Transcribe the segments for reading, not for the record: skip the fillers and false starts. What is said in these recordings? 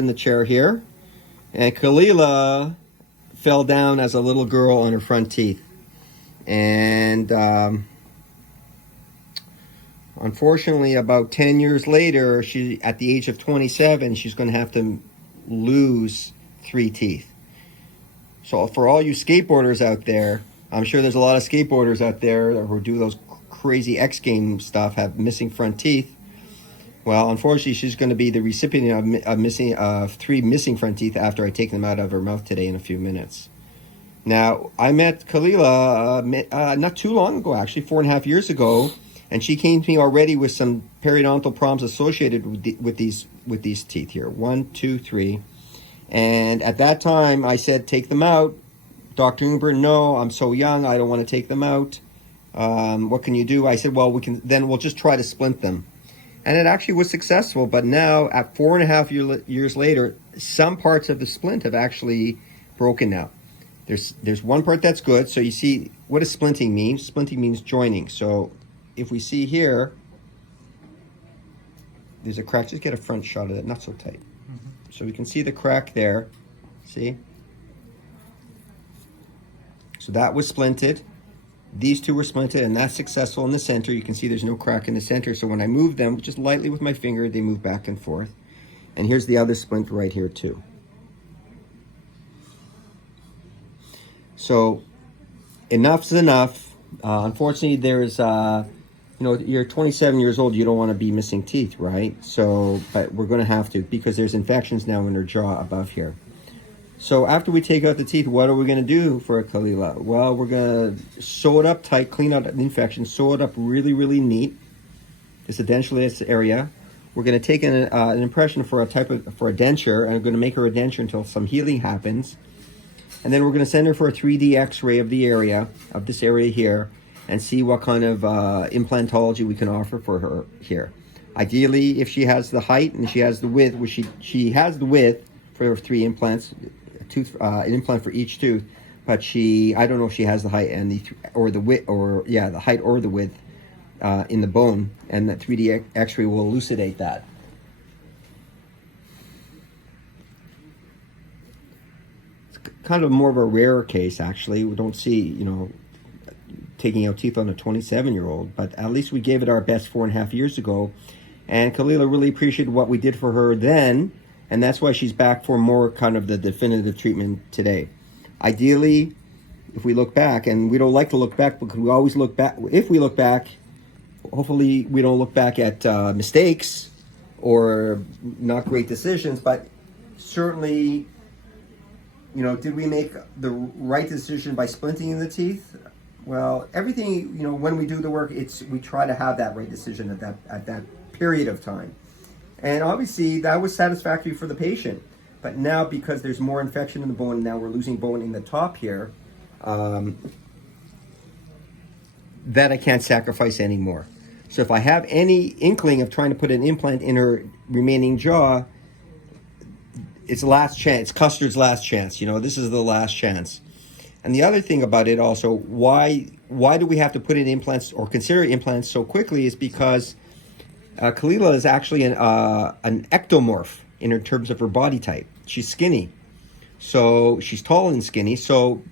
in the chair here, and Kalila fell down as a little girl on her front teeth. And unfortunately, about 10 years later, at the age of 27, she's going to have to lose 3 teeth. So for all you skateboarders out there, I'm sure there's a lot of skateboarders out there who do those crazy X game stuff, have missing front teeth. Well, unfortunately, she's going to be the recipient of 3 missing front teeth after I take them out of her mouth today in a few minutes. Now, I met Kalila not too long ago, actually, 4.5 years ago, and she came to me already with some periodontal problems associated with these teeth here. 1, 2, 3. And at that time, I said, take them out. Dr. Umber, no, I'm so young, I don't want to take them out. What can you do? I said, well, we'll just try to splint them. And it actually was successful, but now at 4.5 years later, some parts of the splint have actually broken now. There's one part that's good. So you see, what does splinting mean? Splinting means joining. So if we see here, there's a crack. Just get a front shot of it, not so tight. So we can see the crack there. See? So that was splinted. These 2 were splinted, and that's successful in the center. You can see there's no crack in the center. So when I move them, just lightly with my finger, they move back and forth. And here's the other splint right here too. So enough's enough. Unfortunately, there's, you're 27 years old, you don't want to be missing teeth, right? So, but we're going to have to, because there's infections now in her jaw above here. So after we take out the teeth, what are we going to do for a Kalila? Well, we're going to sew it up tight, clean out the infection, sew it up really, really neat. This edentulous area. We're going to take an impression for a denture, and we're going to make her a denture until some healing happens. And then we're going to send her for a 3D X-ray of the area, of this area here, and see what kind of implantology we can offer for her here. Ideally, if she has the height and she has the width, which she has the width for 3 implants, an implant for each tooth, but I don't know if she has the height and the height or the width in the bone, and that 3D X-ray will elucidate that. Kind of more of a rarer case, actually. We don't see, taking out teeth on a 27-year-old, but at least we gave it our best 4.5 years ago, and Kalila really appreciated what we did for her then, and that's why she's back for more kind of the definitive treatment today. Ideally, if we look back, and we don't like to look back, because we always look back. If we look back, hopefully we don't look back at mistakes or not great decisions, but certainly, did we make the right decision by splinting the teeth? Well, everything, when we do the work, we try to have that right decision at that period of time. And obviously that was satisfactory for the patient. But now, because there's more infection in the bone, and now we're losing bone in the top here, that I can't sacrifice anymore. So if I have any inkling of trying to put an implant in her remaining jaw, it's last chance, Custard's last chance. This is the last chance. And the other thing about it also, why do we have to put in implants or consider implants so quickly, is because Kalila is actually an ectomorph in terms of her body type. She's skinny. So she's tall and skinny. So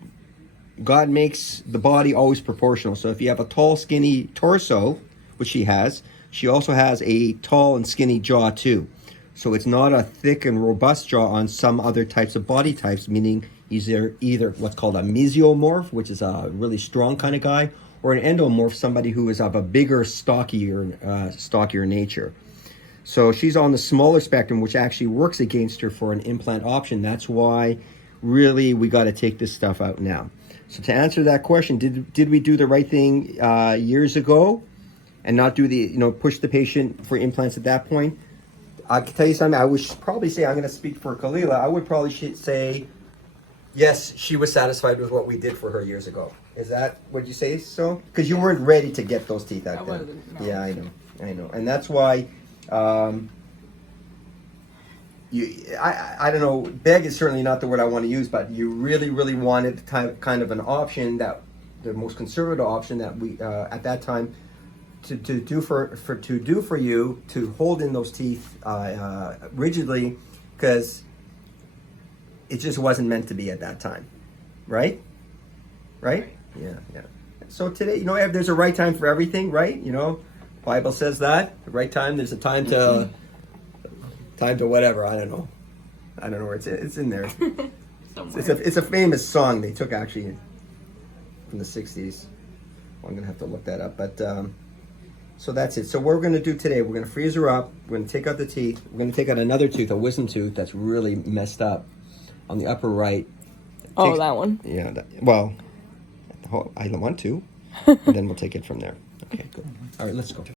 God makes the body always proportional. So if you have a tall, skinny torso, which she has, she also has a tall and skinny jaw too. So it's not a thick and robust jaw on some other types of body types, meaning either what's called a mesomorph, which is a really strong kind of guy, or an endomorph, somebody who is of a bigger, stockier nature. So she's on the smaller spectrum, which actually works against her for an implant option. That's why really we got to take this stuff out now. So to answer that question, did we do the right thing years ago and not do push the patient for implants at that point? I can tell you something. I would probably say, I'm going to speak for Kalila, I would probably say, yes, she was satisfied with what we did for her years ago. Is that what you say so? Because you weren't ready to get those teeth out then. No. Yeah, I know. And that's why, I don't know, beg is certainly not the word I want to use, but you really, really wanted kind of an option, that the most conservative option that we, at that time, to do for you, to hold in those teeth rigidly, because it just wasn't meant to be at that time, right? Right? Yeah. So today, there's a right time for everything, right? Bible says that the right time. There's a time to whatever. I don't know where it's in there. It's a famous song they took actually from the 60s. I'm gonna have to look that up, but so that's it. So what we're gonna do today, we're gonna freeze her up. We're gonna take out the teeth. We're gonna take out another tooth, a wisdom tooth that's really messed up on the upper right. That one. Yeah. I want to, and then we'll take it from there. Okay, good. All right, let's go.